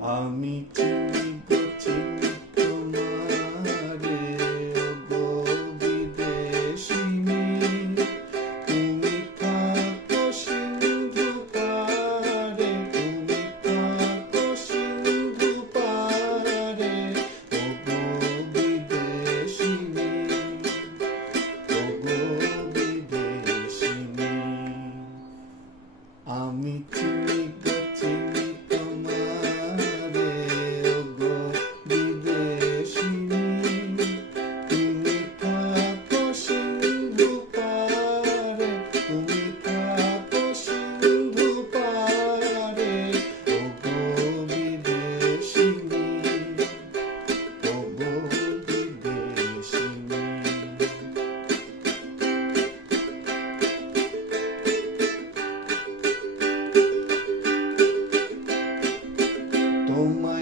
আমি চিনিব চিনি তোমারে ওগো বিদেশিনী, তুমি থাকো সিন্ধু পারে, তুমি থাকো সিন্ধু পারে ওগো বিদেশিনী, ওগো বিদেশিনী। আমি চিনিব চিনি তোমারে ওগো বিদেশিনী, তুমি থাকো সিন্ধু পারে, তুমি থাকো সিন্ধু পারে ওগো বিদেশিনী, ওগো বিদেশিনী। তোমার